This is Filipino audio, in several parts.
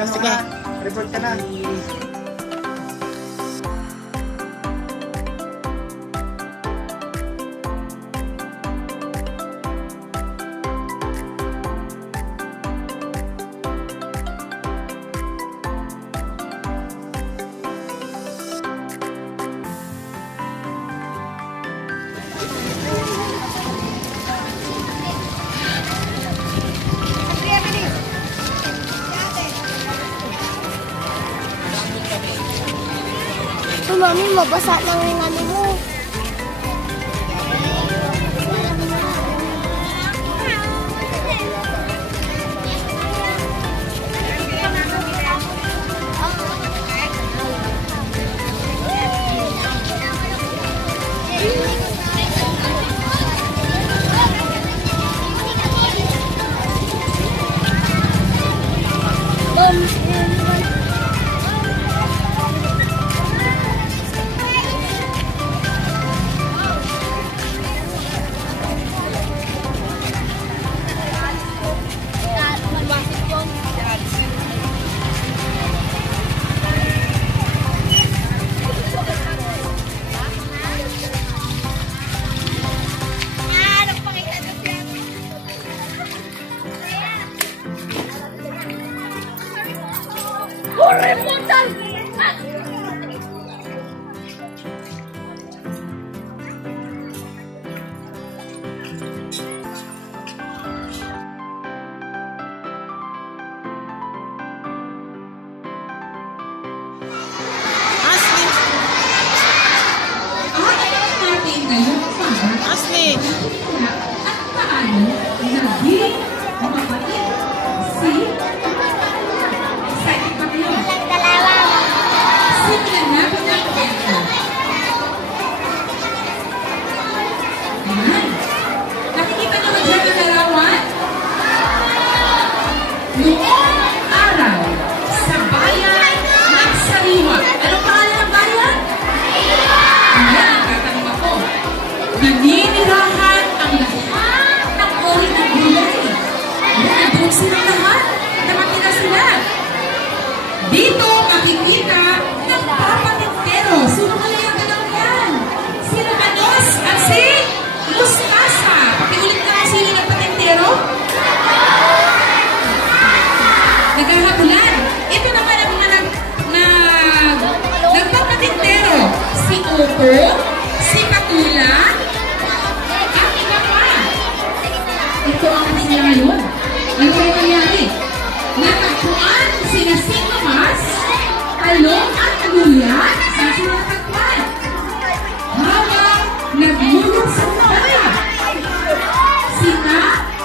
Sige. Report ka na. Mami, mabasa ng ano mo. Asli. At paano naging mabait si excited pa kayo? Sinanapin ng kwento. Ayan. Nakikita nyo ba dyan ang larawan? Noong araw sa bayan ng Sariwa. Anong pangalan ng bayan? Ayan, tatanong ako. Naninirahan ang lahat ng uri ng gulay. Nandun silang lahat. Nakakita sila. Dito makikita ng papatintero. Sino kaya gano'n yan? Sino Manos at si Mustasa. Pakiulit na sino ng patintero? Naghahabulan. Ito naman ang mga nagpapatintero. Si Opo, si Patula, at iba pa. Ito ang kasi ngayon. Ano kayo nangyari? Natagpuan sina Singkamas, Talong at Luyan sa sinatagpuan. Habang nagmulog sa kaya, sina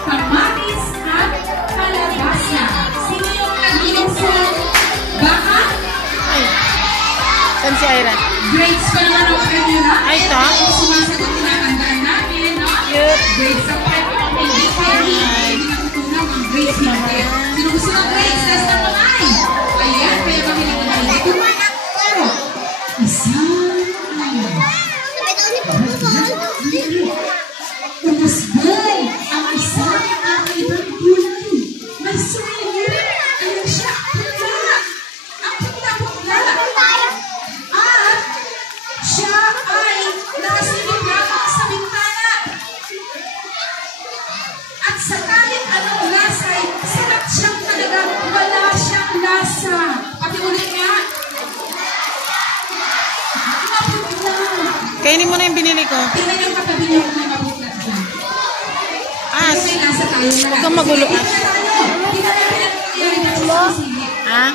Kamatis at Kalabasa. Sino yung nagmulog sa baka? Saan si Ira? Grades pa naman ang kanila. Ay, ito? Sumasagot na tandaan namin, no? Grades ang hindi natutunan ang grades natin. Sino gusto ng grades? Test na kamay. Ayan, kaya kami naman ito. Isang umasbay ang isang kakaibang gulay. May sumili. Ayan siya. Putla. Ang putla-putla. At siya ay nakasilip lamang sa bintana. At sa kahit anong lasa ay sarap siyang talaga. Wala siyang lasa. Pakiulit nga. Maputla. Kainin mo na yung binili ko. Tingnan yung katabi niyo kung may maputla dyan. As. May lasa tayo na. Huwag kang magulo, As. Tingnan natin ang nangyayari dyan sa sisili. Ha?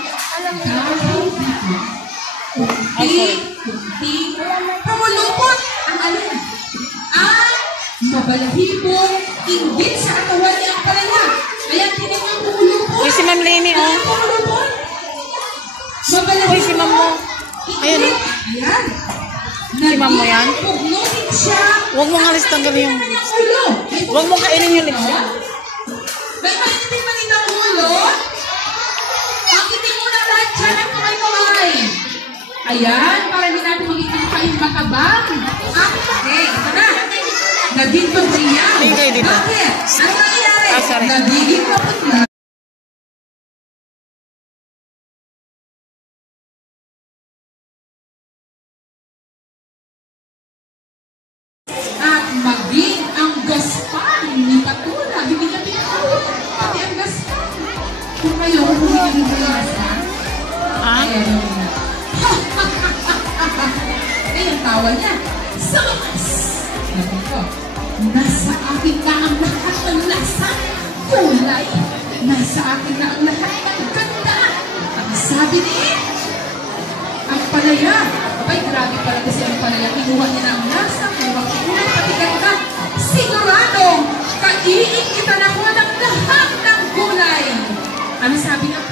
Pamulupot ang alin. Ang mabalahibong inggit sa katawan niya ang palaya. Kaya tinig ang pumulupot. Uy, si Ma'am Lenny, oh. Pumulupot. Uy, si Ma'am mo. Ayun, oh. Ayan. Si Ma'am mo yan? Pugnutin siya. Huwag mong halis tanggalin yung... Huwag mong kainin yung lips. May mainitin man ang ulo. Pakitin mo na lahat dyan ang kamay-kamay. Ayan, para hindi natin magiging kayong makabang. Okay, ito na. Naging pagkaya. Tingkay dito. Bakit? Ano nangyayari? Sorry. Nagiging pagkaya. Sa wakas, nasa akin na ang lahat ng lasa, kulay, nasa akin na ang lahat ng ganda. Ang sabi ni ang palaya. Abay, grabe pala kasi ang palaya. Kinuha niya na ang lasa, kinuha kulay, pati ganda. Siguradong, kaiinitan ako ng lahat ng gulay. Ano sabi niya?